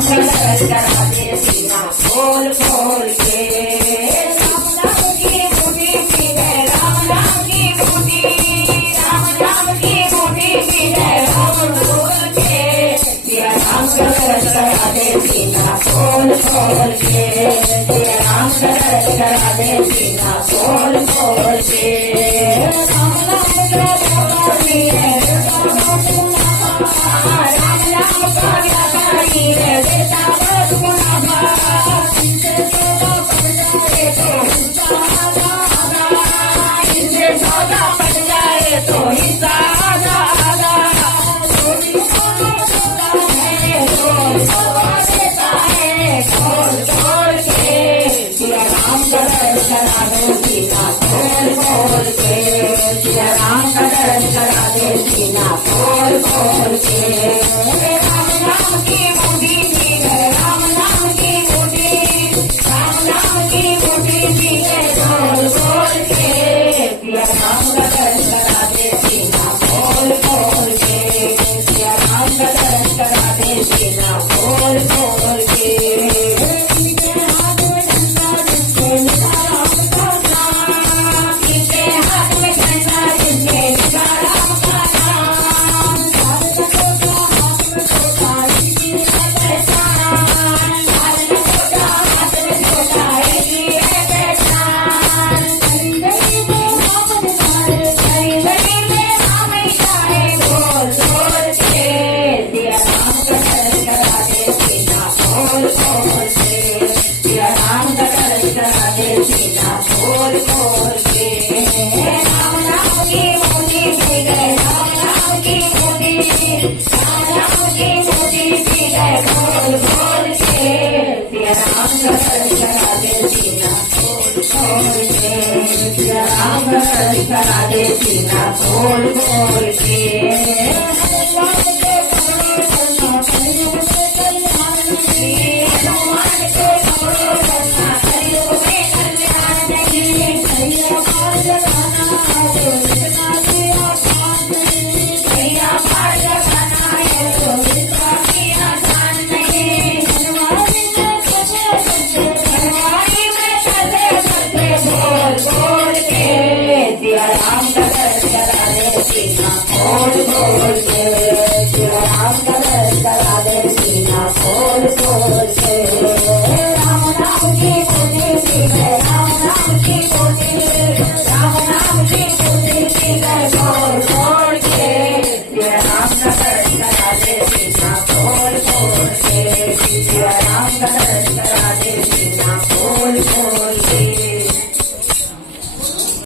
दर्शन करा दे सीना खोल खोल के। राम नाम की बूटी पी गए, राम नाम की बूटी, राम नाम की बूटी पी गए खोल खोल के। सिया राम का दर्शन करा दे सीना खोल खोल के। सिया राम का दर्शन करा दे सीना खोल खोल के। राम नाम का व्यापारी है, राम नाम का व्यापारी है, देता बहुत मुनाफा। इनसे सौदा पड़ जाए तो हिस्सा आधा आधा, इनसे सौदा पड़ जाए तो हिस्सा आधा आधा। चोरी खोल देता है, चोर देता है खोल खोल के। सिया राम का दर्शन करा दे सीना खोल खोल के। सिया राम का दर्शन करा दे सीना खोल खोल के। राम नाम की बूटी पी गए, राम नाम की बूटी, राम नाम की बूटी पी गए खोल खोल के। सिया राम का दर्शन करा दे सीना खोल खोल के। सिया राम का दर्शन करा दे सीना खोल खोल के। इनके हाथ में झंडा जिसके लिखा राम का नाम, इनके हाथ में झंडा जिसके लिखा राम का नाम। भारत छोटा हाथ में छोटा इनकी है पहचान, भारत छोटा हाथ में छोटा इनकी है पहचान। गली गली में राम निशाने, गली गली में राम निशाने बोल बोल के। सिया राम का दर्शन करा दे सीना खोल खोल के। सिया राम का दर्शन करा दे सीना खोल खोल के। राम नाम की बूटी पी गए, राम नाम की बूटी, राम नाम की बूटी पी गए खोल खोल के। सिया राम का दर्शन करा दे सीना खोल खोल के। सिया राम का दर्शन करा दे सीना खोल खोल के। हनुमान के पकड़ो चलना कलयुग में कल्याण नहीं, हनुमान के पकड़ो चलना कलयुग में कल्याण नहीं। भैया पार लगाना है तो इतना भी आसान नहीं, भैया पार लगाना है तो इतना भी आसान नहीं। हनुमानी में चले चलते, हनुमानी में चले चलते बोल बोल के। सिया राम का दर्शन करा दे सीना खोल खोल के। सिया राम का दर्शन करा दे सीना खोल खोल के। राम नाम की बूटी पी गए, राम नाम की बूटी, राम नाम की बूटी पी गए खोल खोल के। सिया राम का दर्शन करा दे सीना खोल खोल के। सिया राम का दर्शन करा